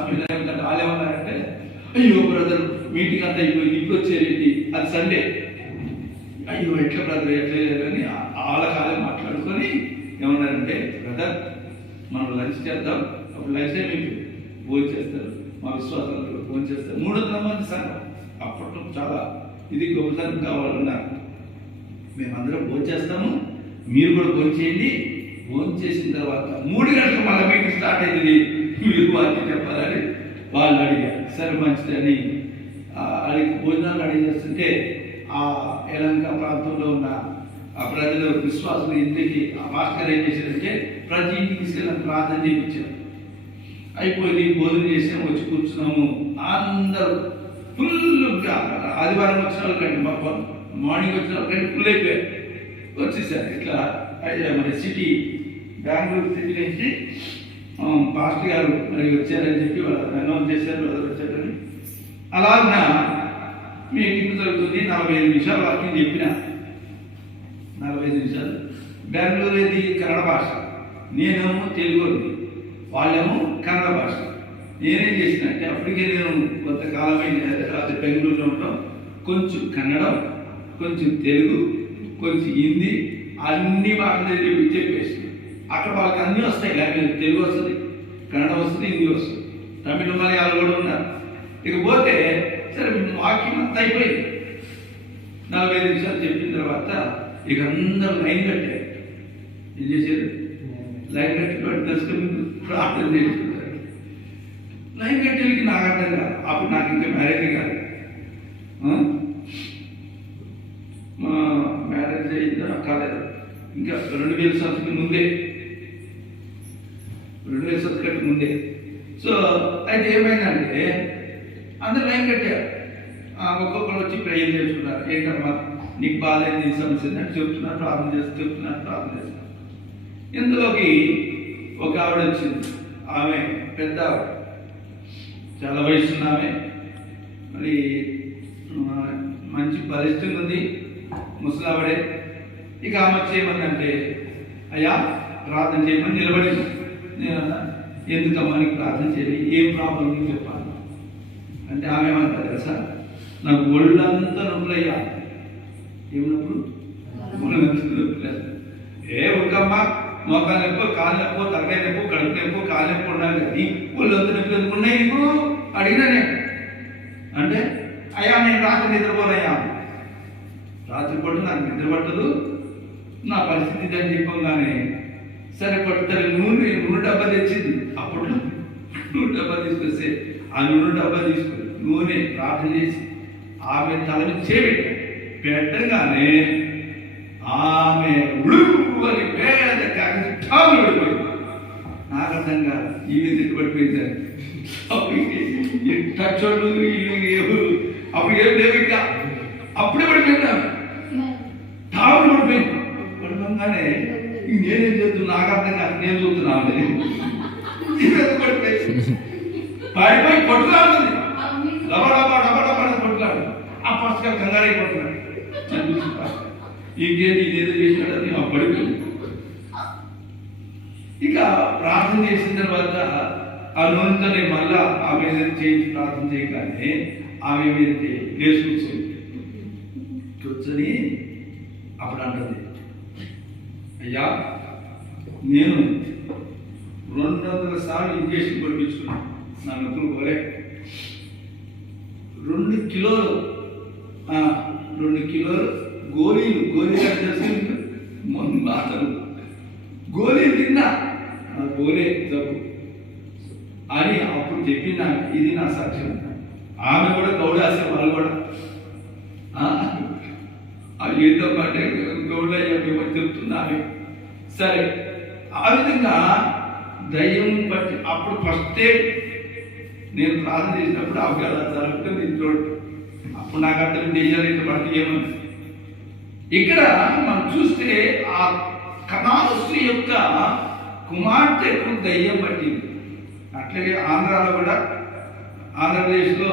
వాళ్ళు ఏమన్నారంటే, అయ్యో బ్రదర్ మీటింగ్ అంతా అయిపోయింది, ఇప్పుడు వచ్చేది అది సండే, అయ్యో ఎట్లా బ్రదర్ ఎట్లా లేదని వాళ్ళ మాట్లాడుకొని ఏమన్నారంటే, బ్రదర్ మనం లంచ్ చేద్దాం, అప్పుడు లంచ్ మీకు భోజనం చేస్తారు, మా విశ్వాసాలు భోజనం చేస్తారు. 300 మంది సంఘం అప్పట్లో చాలా ఇది గొప్పతనం కావాలన్నారు. మేమందరం భోజనం చేస్తాము, మీరు కూడా భోజనం చేయండి. భోజనం చేసిన తర్వాత 3 గంటలకు మళ్ళీ మీటింగ్ స్టార్ట్ అయింది, మీరు వారికి చెప్పాలని వాళ్ళు అడిగారు. సరే మంచిదని అడిగి భోజనాలు అడిగి చేస్తుంటే ఆ యలంక ప్రాంతంలో ఉన్న ఆ ప్రజలు విశ్వాసులు ఇంటికి ఆ మాస్టర్ ఏం చేశారంటే ప్రతి ఇంటికి తీసుకెళ్ళి ప్రార్థన చేయించారు. అయిపోయింది, భోజనం చేసాము, వచ్చి కూర్చున్నాము. అందరూ ఫుల్గా ఆదివారం వచ్చిన వాళ్ళకంటే మార్నింగ్ వచ్చిన వాళ్ళకంటే ఫుల్ అయిపోయారు, వచ్చేసారు. ఇట్లా మన సిటీ బెంగళూరు సిటీ నుంచి పాస్టర్ గారు మరి వచ్చారని చెప్పి వాళ్ళు అనౌన్స్ చేశారు, వచ్చారని. అలాగా మీటింగ్ జరుగుతుంది. 45 నిమిషాలు వాక్యం చెప్పిన 45 నిమిషాలు. బెంగళూరు ఇది కన్నడ భాష, నేనేమో తెలుగు, వాళ్ళేమో కన్నడ భాష. నేనేం చేసిన అంటే అప్పటికే నేను కొంతకాలమైన అది బెంగళూరులో ఉంటాం, కొంచెం కన్నడం, కొంచెం తెలుగు, కొంచెం హిందీ, అన్ని భాషలు చెప్పేసి అక్కడ వాళ్ళకి అన్నీ వస్తాయి. లాంగ్వేజ్ తెలుగు వస్తుంది, కన్నడ వస్తుంది, హిందీ వస్తుంది, తమిళ మలయాళం కూడా ఉన్నారు. ఇకపోతే సరే వాక్యం అంతా అయిపోయింది. 45 నిమిషాలు చెప్పిన తర్వాత ఇక అందరూ లైన్ కట్టారు. ఏం చేశారు? లైన్ కట్టి దర్శనం ప్రార్థన చేసుకుంటారు. లైన్ కట్టేకి నాకు అర్థం కాదు. అప్పుడు నాకు ఇంకా మ్యారేజ్ కాదు. మా మ్యారేజ్ అయిందా కాలేదు, ఇంకా 2000 సంవత్సరం ముందే, 2000 సంవత్సరం ముందే. సో అయితే ఏమైందంటే అందరూ లైన్ కట్టారు. ఒక్కొక్కరు వచ్చి ప్రేయర్ చేసుకున్నారు. ఏంటమ్మా నీకు బాధ అయింది, సమస్య అంటే చెప్తున్నారు, ప్రార్థన చేస్తున్నారు. ఇందులోకి ఒక ఆవిడ వచ్చింది. ఆమె పెద్ద ఆవిడ, చాలా వయసు ఉన్న ఆమె, మరి మంచి పరిస్థితి ఉంది, ముసలావిడే. ఇక ఆమె చేయమనంటే అయ్యా ప్రార్థన చేయమని నిలబడింది. నేనన్నా ఎందుకమ్మా నీకు ప్రార్థన చేయాలి, ఏం ప్రాబ్లం నీకు చెప్పాలి అంటే ఆమె ఏమంటారు తెలుసా, నాకు ఒళ్ళంతా నొప్పులయ్యా. ఏమన్నప్పుడు ఏ ఒకమ్మా మోకాలు నొప్పి, కాలు నొప్పి, తలకాయ నొప్పి, కడుపు నొప్పి, కాలు నొప్పి ఉండాలి కానీ ఒళ్ళంతా నొప్పి ఎందుకున్నాయి నీకు అడిగినా నేను. అంటే అయ్యా నేను రాత్రి నిద్రపోనయ్యా, రాత్రిపూట నాకు నిద్ర పట్టదు, నా పరిస్థితి అని చెప్పంగానే సరే పట్టుతారు. నూనె డబ్బా తెచ్చింది. అప్పట్లో నూనె డబ్బా తీసుకొస్తే ఆ నూనె డబ్బా తీసుకుని నూనె ప్రార్థన చేసి ఆమె తల మీద పెట్టగానే ఆమె ఉడుపు అని పేద కాకి ఠాములు పడిపోయింది. నాకు అర్థం కాదు ఈ విధంగా పడిపోయిందని. టచ్చోళ్ళు అప్పుడు ఏం లేవు, ఇంకా అప్పుడే పడిపోయింది. ఠాములు పడిపోయింది. పడిపోగానే నేనేం చేస్తున్నా నాకు అర్థం కాదు, నేను చూస్తున్నాను పడిపోయి కొట్టులాడుతుంది. డబా కొట్టులాడు. ఆ ఫస్ట్ గా కంగారు కొట్టున్నాడు. ఇంకేది ఇదేదో చేసినాడని ఆ పడిపోయింది. ఇక ప్రార్థన చేసిన తర్వాత ఆ నూనెతోనే మళ్ళా ఆమె చేయించి ప్రార్థన చేయగానే ఆమె మీద లేచి కూర్చొని అప్పుడు అంటుంది, అయ్యా నేను 200 సార్లు ఇంజక్షన్ కొట్టించుకున్నాను, నా నొప్పులు పోలే. 2 కిలోలు గోళీలు చేసి మాటలు గోళీలు తిన్నా పోలే జబ్బు అని అప్పుడు చెప్పిన. ఇది నా సాక్ష్యం. ఆమె కూడా గౌడాసే, వాళ్ళు కూడా ఏదో అంటే గౌడయ్య చెప్తున్నాను. సరే ఆ విధంగా దయ్యం బట్టి అప్పుడు ఫస్టే నేను ప్రార్థన చేసినప్పుడు అవి అలా జరుగుతుంది ఇంట్లో. అప్పుడు నాకు అర్థం దెయ్యాలు ఇంత పడితే ఏమని. ఇక్కడ మనం చూస్తే ఆ కనాను స్త్రీ యొక్క కుమార్తెకు దయ్యం పట్టింది. అట్లాగే ఆంధ్రాలో కూడా, ఆంధ్రప్రదేశ్లో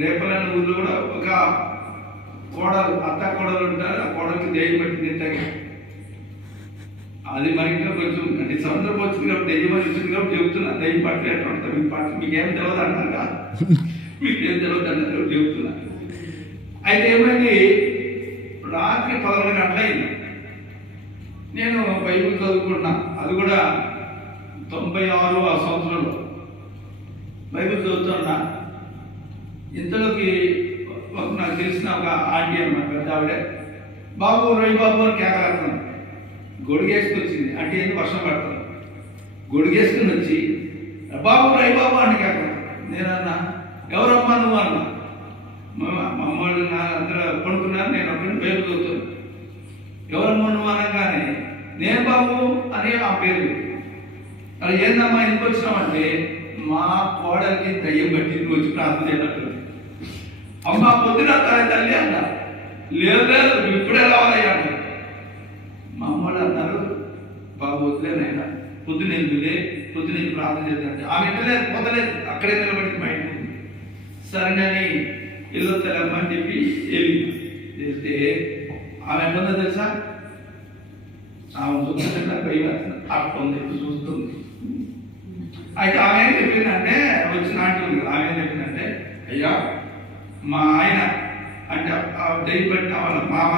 రేపలన్న ఊళ్ళో కూడా ఒక కోడలు, అత్త కోడలు ఉంటారు. ఆ కోడలికి దయ్యం పట్టింది. ఇంతగా అది మరి ఇంకా కొంచెం అంటే సందర్భం వచ్చింది కాబట్టి దెయ్యం వచ్చింది కాబట్టి చెప్తున్నా. దెయ్యం పట్ల ఎట్లా ఉంటుంది మీ పట్ల మీకేం తెలియదు అంటారు కదా, మీకేం తెలియదు అన్నారు చెప్తున్నా. అయితే ఏమైంది, రాత్రి 11 గంటలైంది. నేను బైబిల్ చదువుకున్నా, అది కూడా 96వ సంవత్సరంలో బైబిల్ చదువుతున్నా. ఇంతలోకి నాకు తెలిసిన ఒక ఆంటీ అన్నమాట, పెద్ద ఆవిడ, బాబు రవి బాబు అని కేకలేస్తున్నాను. గొడుగేసుకొచ్చింది, అంటే ఎందుకు వర్షం పడుతుంది, గొడుగేసుకుని వచ్చి బాబు రవి బాబు అని కేకలు. నేనన్నా ఎవరమ్మా నువ్వు అన్నా. మా అమ్మళ్ళు నా అందరూ పడుకున్నారు, నేను అప్పుడు బైబిల్ చదువుతాను. ఎవరమ్మా నువ్వు అనగానే నేను బాబు అని ఆ పేరు. అది ఏందమ్మా ఎందుకు వచ్చినామంటే మా కోడలికి దయ్యం బట్టి వచ్చి ప్రార్థన చేయనట్టు. అమ్మ పొద్దున తల్లి అన్న, లేదు లేదు ఇప్పుడే రావాలయ్యా అన్నారు. మా అమ్మలు అన్నారు బాబు వద్దులేనైనా పొద్దునెందులే, పొద్దున ప్రార్థన చేద్దాం. ఆమె ఇంటలేదు, పోతలేదు, అక్కడే నిలబడి బయట. సరేనని ఇల్లు తెలమ్మని చెప్పి వెళ్తే ఆమె ఎంతుందో తెలుసా, ఆమె చూస్తుంటే భయం అట్లా ఉంది, చూస్తుంది. అయితే ఆమె ఏం చెప్పిందంటే, వచ్చిన ఆంటీ ఉంది, ఆమె ఏం చెప్పిందంటే, అయ్యా మా ఆయన అంటే దయ్యం పట్టిన వాళ్ళ మామ,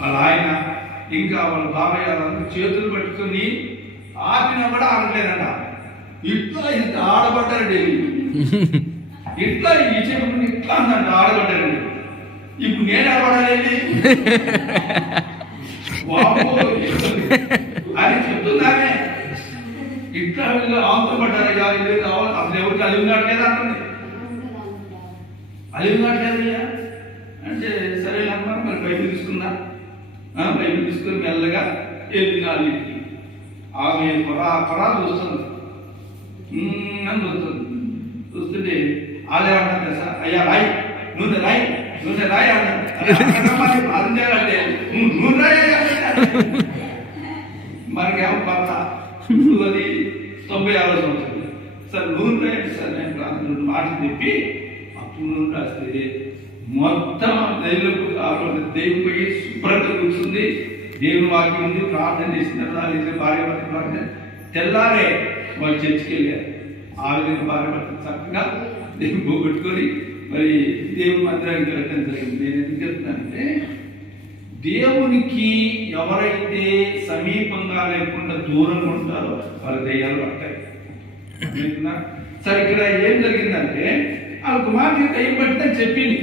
వాళ్ళ ఆయన, ఇంకా వాళ్ళ బాబాయ్ వాళ్ళందరూ చేతులు పట్టుకొని ఆపినా కూడా ఆగట్లేదంట. ఇట్లా ఇంత ఆడబడ్డారండి, ఇట్లా ఈ చెప్పుకుని ఇట్లా అందంట ఆడబడ్డారండి. ఇప్పుడు నేను ఆడబడాలి అని చెప్తుందామే. ఇట్లా వీళ్ళు ఆంతపడ్డారయ్యా, అసలు ఎవరికి అలివి కావట్లేదు అంటుంది. అలివి కావట్లేదయ్యా అంటే సరేనమ్మా మరి బైబిల్ తీసుకున్నా. బైబిల్ తీసుకుని మెల్లగా వెళ్ళినాలి. ఆమె పరాలు చూస్తుంది అని చూస్తుంది. చూస్తుంటే ఆలేమంటారు కదా, అయ్యా రాయి నూనె రాయి నూనె రాయి అన్నారు. ప్రార్థన చేయాలంటే నూనె రాయి మనకేమో భర్త అది 96వ సంవత్సరం. సార్ నూనె రాయండి సార్, నేను ప్రార్థన మాటలు చెప్పి అప్పుడు నూనె రాస్తే మొత్తం దేవుడు పోయి శుభ్రత కూర్చుంది. దేవుని వాక్యం ఉంది, ప్రార్థన చేసిన తర్వాత భార్య భర్త ప్రార్థన. తెల్లారే వాళ్ళు చర్చికి వెళ్ళారు. ఆ విధంగా భార్య భర్త చక్కగా దేవుని పోగొట్టుకొని మరి దేవుని మందిరానికి వెళ్ళడం జరిగింది. నేను ఎందుకు చెప్తున్నానంటే, దేవునికి ఎవరైతే సమీపంగా లేకుండా దూరంగా ఉంటారో వాళ్ళ దయ్యాలు పడతాయి. సరే ఇక్కడ ఏం జరిగిందంటే, వాళ్ళ కుమార్తె దయ్యం పట్టిందని చెప్పింది.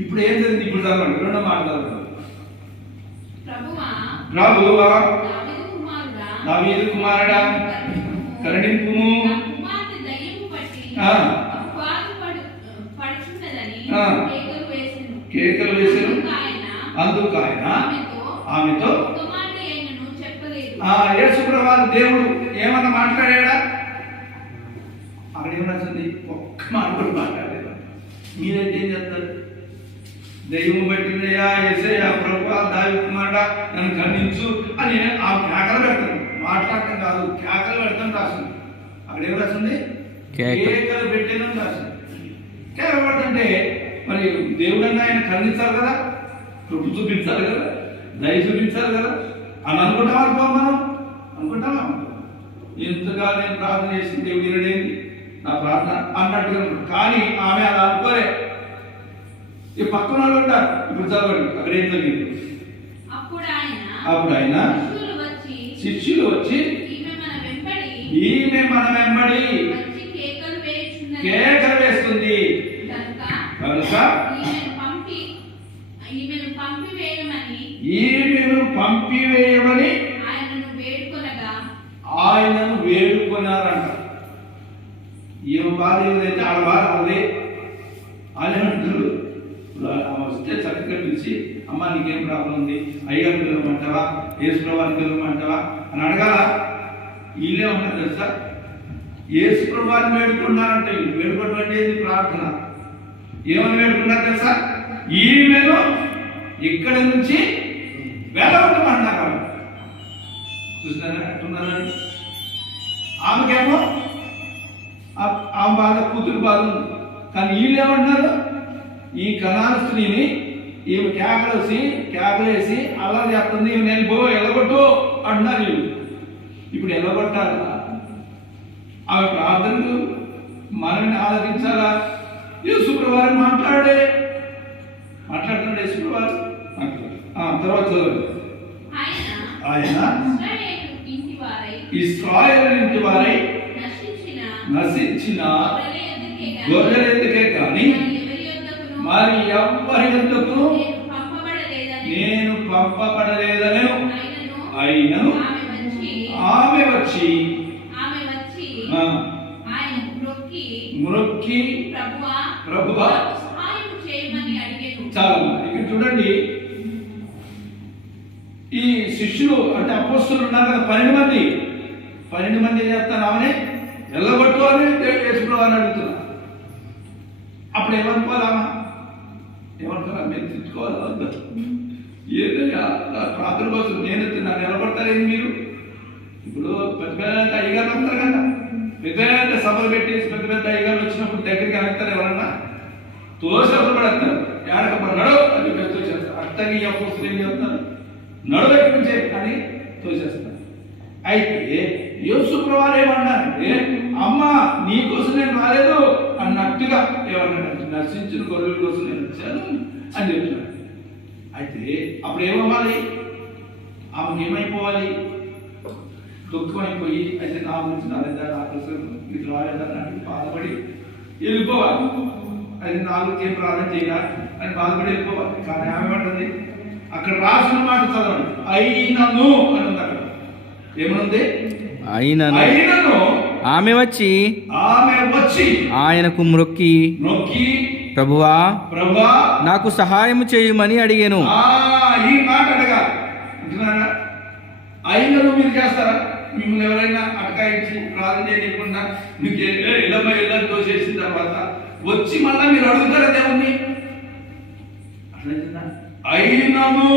ఇప్పుడు ఏం జరిగింది, ఇప్పుడు చదవండి, రెండో మాట్లాడదు. ప్రభువా దావీదు కుమారుడా కరుణింపుము, కేకలు వేసెను. అందుకు ఆయన ఆమెతో యేసుప్రభువు దేవుడు ఏమన్నా మాట్లాడా? అక్కడ ఏమన్నా ఒక్క మాట కూడా మాట్లాడలేదు. మీరైతే ఏం చెప్తారు? దైవం పట్టిందయ్యా, యేసయ్యా ప్రభువా దావీదు కుమారుడా నన్ను ఖండించు అని ఆ కేకలు పెడతాను. మాట్లాడటం కాదు, కేకలు పెడతాను రాసింది. అక్కడ ఏం రాసింది? కేకలు పెట్టేదని రాసింది. కేకలు పెడుతుంటే మరి దేవుడన్నా ఆయన ఖండించాలి కదా, కృప చూపించాలి కదా, దయ చూపించాలి కదా అని అనుకుంటామా? మనం అనుకుంటామా? ఇంతగా నేను ప్రార్థన చేసి దేవుడు వినడేంది నా ప్రార్థన అన్నట్టుగా. కానీ ఆమె అలా అనుకోలే. ఈ పక్కన వాళ్ళు ఉంటారు. ఇప్పుడు చదవండి అక్కడ ఏం జరిగింది. అప్పుడు ఆయన శిష్యులు వచ్చి ఈమె మన వెంబడి కేకలు వేస్తుంది కనుక ఈమెను పంపివేయమని ఆయనను వేడుకున్నారంట. ఈమె బాధ ఏదైతే ఆడ బాధ అదే ఆయన వస్తే చక్కగా పిలిచి, అమ్మ నీకేం ప్రాబ్లం ఉంది, అయ్యారు పిలవమంటావా, యేసుప్రభుని పిలవమంటావా అని అడగాల. వీళ్ళే ఉన్నారు తెలుసా, యేసుప్రభుని వేడుకున్నారంటే. వీళ్ళు వేడుకోవడం అంటే ప్రార్థన. ఏమని వేడుకున్నారు తెలుసా? ఈమెను ఇక్కడి నుంచి వెళ్ళగొట్టమన్నారు. చూసినారా అంటున్నారని. ఆమెకేమో ఆమె బాధ, కూతురు బాధ ఉంది. కానీ వీళ్ళు ఏమంటున్నారు? ఈ కనాన స్త్రీని ఈమె కేకలేసి అలా చేస్తుంది, నేను వెళ్ళగొట్టు అన్నారు. ఇప్పుడు ఎలా కొట్టాలా? ఆమె ప్రార్థనలు మనల్ని ఆలోచించాలా? యేసుప్రభువారు మాట్లాడుతున్నాడు యేసుప్రభువారు. తర్వాత చదవండి. ఆయన ఇశ్రాయేలు ఇంటి వారై నశించిన గొర్రెలెందుకే కానీ మరి ఎవ్వరి యొద్దకు నేను పంపబడలేదనెను. అయినను ఆమె వచ్చి మ్రొక్కి ప్రభువా చాలా. ఇక్కడ చూడండి, ఈ శిష్యులు అంటే అపోస్తలులు ఉన్నారు కదా, 12 మంది ఏం చేస్తారు? ఆమెనే ఎల్లగొట్టు అని యేసుప్రభువు అని అడుగుతున్నా. అప్పుడు ఏమనుకోవాలా? మీరు తిట్టుకోవాలా? ఏదయ్యా ప్రార్థన కోసం నేను నన్ను నిలబడతారేంటి మీరు? ఇప్పుడు పెద్ద అయ్యగారు వస్తారు కదా, పెద్ద సభలు పెట్టేసి పెద్ద అయ్యగారు వచ్చినప్పుడు దగ్గరికి వెళ్తారు. ఎవరన్నా తోసేప్పుడు పడేస్తారు, ఏడకపడ్డాడు అది తోసేస్తారు. అట్టగి అప్పుడు ఏం చేస్తున్నారు? నడువు ఎక్కడి నుంచే అని తోసేస్తారు. అయితే యేసుప్రభువారు ఏమన్నారంటే, అమ్మ నీకోసం నేను రాలేదు అన్నట్టుగా ఏమన్నాడంటే, నశించిన గొర్రెల కోసం నేను వచ్చాను అని చెప్తున్నాడు. అయితే అప్పుడు ఏమవ్వాలి? ఆమెకి ఏమైపోవాలి? దుఃఖం అయిపోయి, అయితే నా గురించి రాలేదా, నా కోసం ఇది రాలేదా అని బాధపడి వెళ్ళిపోవాలి. అయితే నా గురించి ఏం ప్రార్థన చేయాలి అని బాధపడి వెళ్ళిపోవాలి. కానీ ఆమె ఏమంటుంది? అక్కడ రాసిన మాట చదవండి. అయినను అని ఉంది. అక్కడ ఏమనుంది? అయినను ఆమె వచ్చి ఆయనకు మ్రొక్కి ప్రభువా నాకు సహాయం చేయమని అడిగాను. ఈ మాట అడగాలి. అంటున్నారా? అయినను మీరు చేస్తారా? మిమ్మల్ని ఎవరైనా అటకాయించి ప్రార్థన చేయకుండా మీకు ఇలా తోసేసిన తర్వాత వచ్చి మళ్ళా మీరు అడుగుతారా దేవుణ్ణి? అయినను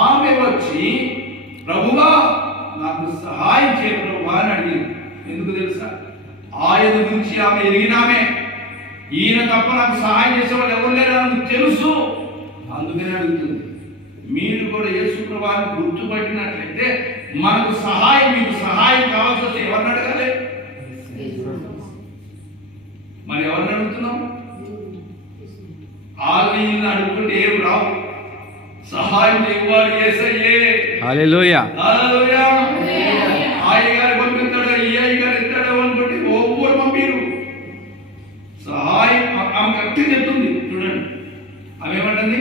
ఆమె వచ్చి ప్రభువా నాకు సహాయం చేయ ప్రభువా అని అడిగింది. ఎందుకు తెలుసా? ఆయన గురించి ఆమె ఎరిగినామే. ఈయన తప్ప నాకు సహాయం చేసేవాళ్ళు ఎవరు లేరు నాకు తెలుసు, అందుకనే అడుగుతుంది. మీరు కూడా యేసుప్రభువుని గుర్తుపట్టినట్లయితే మనకు సహాయం, మీకు సహాయం కావాల్సి వస్తే ఎవరిని అడగాలి? మరి ఎవరిని అడుగుతున్నాం? ఆలయాన్ని అడుగుతుంటే ఏం రావు. సహాయం ఇవ్వాలి యేసయ్యే. హల్లెలూయా. ఆయగారు పంపిస్తాడు, ఈ అయ్యగారు ఇస్తాడు అనుకుంటే ఒవ్వరు పంపిరు. సహాయం ఆమె కరెక్ట్గా చెప్తుంది. చూడండి, ఆమె ఏమంటుంది?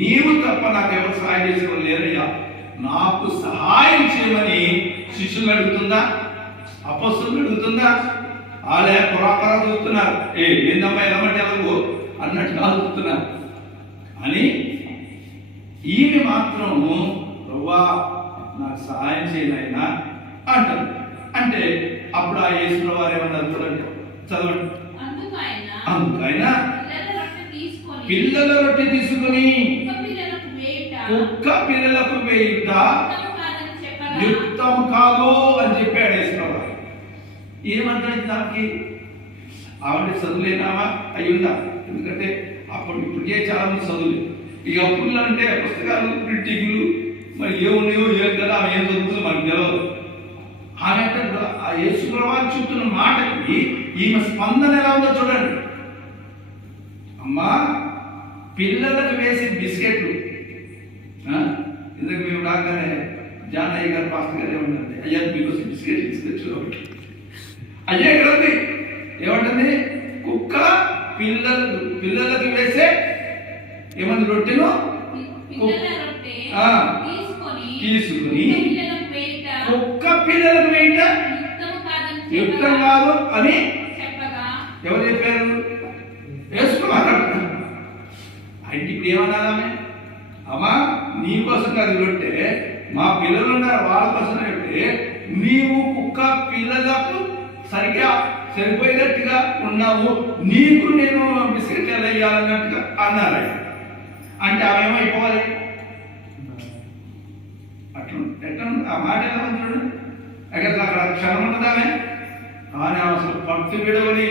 నీవు తప్ప నాకు ఎవరు సహాయం చేసేవారు లేరయ్యా, నాకు సహాయం చేయమని శిష్యులు అడుగుతుందా? అపొస్తలులు అడుగుతుందా? వాళ్ళే పురాకరా చూస్తున్నారు. ఏందమ్మా ఎలామంటే ఎలాగో అన్నట్టు ఆలోచిస్తున్నారు. అని ఈమె మాత్రం ప్రభువా నాకు సహాయం చేయనైనా అంటారు. అంటే అప్పుడు ఆ యేసుప్రభువు వారు ఏమన్నారు? చూడండి, చదవండి. అందుకైనా పిల్లల రొట్టె తీసుకుని కుక్క పిల్లలకు వేయుట యుక్తం కాదు అని చెప్పాడు యేసుప్రభువు. ఏమంటారు దానికి? ఆవిడ చదువులేనామా అయ్యుందా? ఎందుకంటే అప్పుడు ఇప్పుడు చాలా మంది చదువులు. ఇక అప్పుడు అంటే పుస్తకాలు ప్రింటింగ్లు మరి ఏమున్నాయో ఏం కదా, ఆమె ఏం చదువుతుందో మనకు తెలియదు. ఆమె అంటే ఆ యేసుప్రభువు చెప్తున్న మాటకి ఈమె స్పందన ఎలా ఉందో చూడండి. అమ్మా పిల్లలకు వేసే బిస్కెట్లు, ఇందుకు మేము రాగానే జానయ్య గారు పాస్టర్ గారు ఏమంటుంది? అయ్యా మీకోసం బిస్కెట్ తీసుకొచ్చు. అయ్యా ఇక్కడ ఉంది ఏమంటుంది? కుక్క పిల్లలకు వేసే ఏమంది? రొట్టెను తీసుకుని కుక్క పిల్లలకు వేయట యుక్తం కాదు అని ఎవరు చెప్పారు? వేసుకున్నారు. అంటే ఇప్పుడు ఏమన్నామే? అమ్మా నీకోసం కాదు రొట్టె, మా పిల్లలు ఉన్నారు వాళ్ళ కోసం అంటే నీవు కుక్క పిల్లలకు సరిగ్గా సరిపోయేటట్టుగా ఉన్నావు, నీకు నేను బిస్కెట్ ఎలా వేయాలన్నట్టుగా అన్నారు. అంటే ఆమె ఏమైపోవాలి? అట్లా ఎట్లా ఆ మాట ఎలా ఉంది? అక్కడ క్షణం ఉంటుందామె కానీ అసలు పట్టు విడవని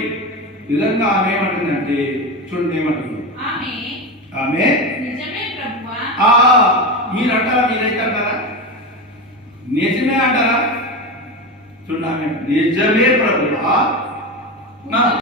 విధంగా ఆమె ఏమంటుందంటే చూడండి ఏమంటుంది ఆమె? మీరంటారా? మీరైతే అంటారా? నిజమే అంటారా? చూడండి, ఆమె నిజమే ప్రభువా